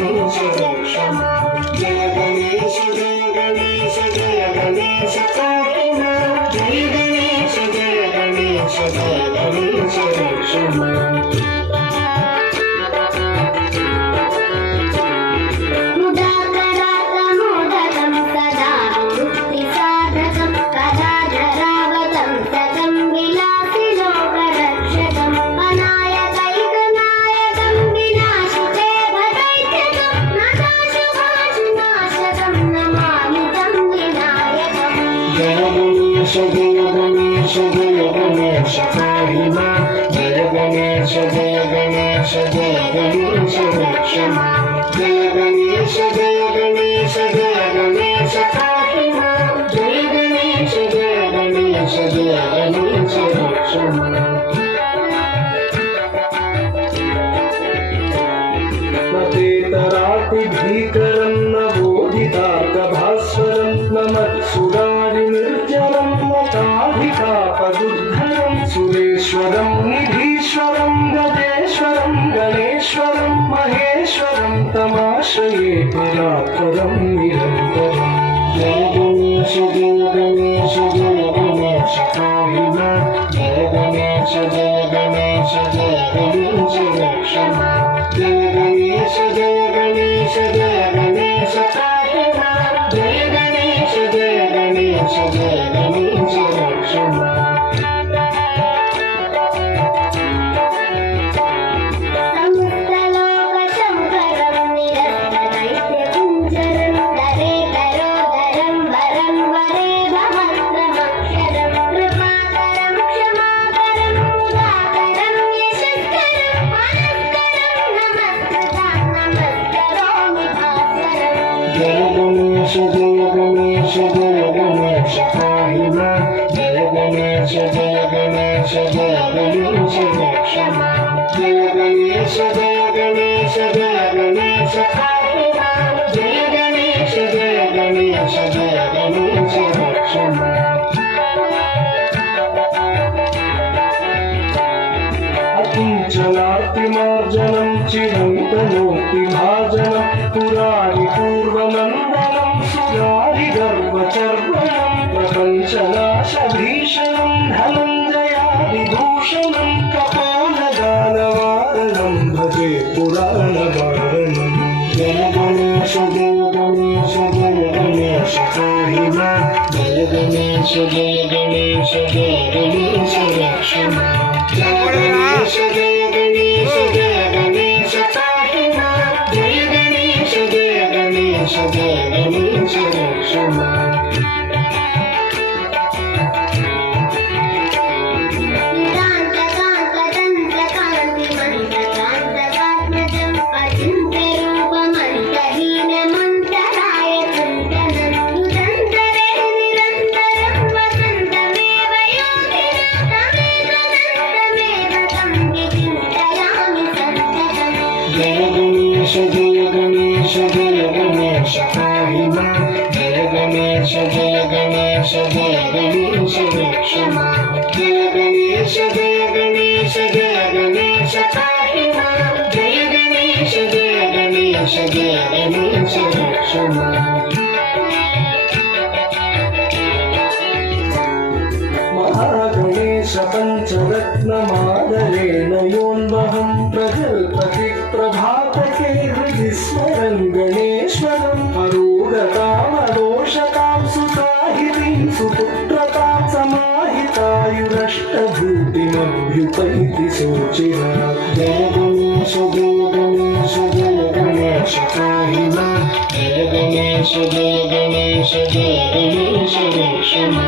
गणेश जय क्षमा जय गणेश जय गणेश जय गणेश पाहि मां जय गणेश जय गणेश जय गणेश जय क्षमा जय गणेश जय गणेश पाहि मां जय गणेश जय गणेश जय गणेश जय क्षमा जय गणेश जय गणेश जय गणेश पाहि मां जय गणेश जय गणेश जय गणेश जय क्षमा नतेतराति भीकरं नवोदितार्कभास्वरं नमत्सुरारिनिर्जरं नताधिकापदुद्धरं सुरेश्वरं निधीश्वरं गजेश्वरं गणेश्वरं महेश्वरं तमाश्रये परात्परं निरन्तरम् जय गणेश जय गणेश जय गणेश पाहि मां जय गणेश जय गणेश जय गणेश जय क्षमा जय गणेश जय गणेश जय गणेश पाहि मां जय गणेश जय गणेश जय गणेश जय क्षमा जय गणेश जय गणेश जय गणेश पाहि मां जय गणेश जय गणेश जय गणेश जय क्षमा जय गणेश जय गणेश जय गणेश पाहि मां जय गणेश जय गणेश जय गणेश जय क्षमा अकिञ्चनार्तिमार्जनं चिरन्तनोक्तिभाजनं पुरारिपूर्वनन्दनं सुरारिगर्वचर्वणं प्रपञ्चनाशभीषणं धनञ्जयादिभूषणं कपोलदानवारणं भजे पुराणवारणम् जय गणेश जय गणेश जय गणेश पाहि मां जय गणेश जय गणेश जय गणेश जय क्षमा जय गणेश जय गणेश जय गणेश पाहि मां जय गणेश जय गणेश जय गणेश जय क्षमा जय गणेश जय गणेश जय गणेश पाहि मां जय गणेश जय गणेश जय गणेश जय क्षमा जय गणेश जय गणेश जय गणेश पाहि मां जय गणेश जय गणेश जय गणेश जय क्षमा महागणेश पञ्चरत्नमादरेण योन्वहं प्रजल्पति प्रभातके हृदि स्मरन् गणेश्वरम् अरोगतामदोषतां सुताहितीं सुपुत्रतां समाहितायुरष्टभूतिमभ्युपैति शोचिना जय गणेश जय गणेश जय गणेश पाहि मां जय गणेश जय गणेश जय गणेश जय क्षमा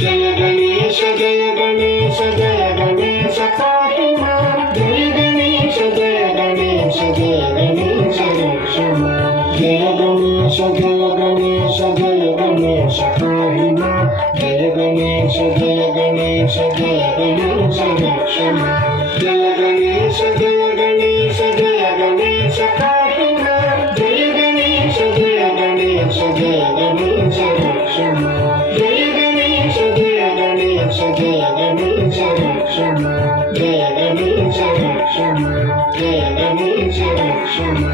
जय गणेश जय गणेश जय गणेश पाहि मां जय गणेश जय गणेश जय गणेश जय क्षमा जय गणेश जय गणेश जय गणेश पाहि मां जय गणेश जय गणेश जय गणेश जय क्षमा जय गणेश जय गणेश जय गणेश पाहि मां जय गणेश जय गणेश जय गणेश जय क्षमा जय गणेश जय गणेश जय गणेश जय क्षमा जय गणेश जय क्षमा जय गणेश जय क्षमा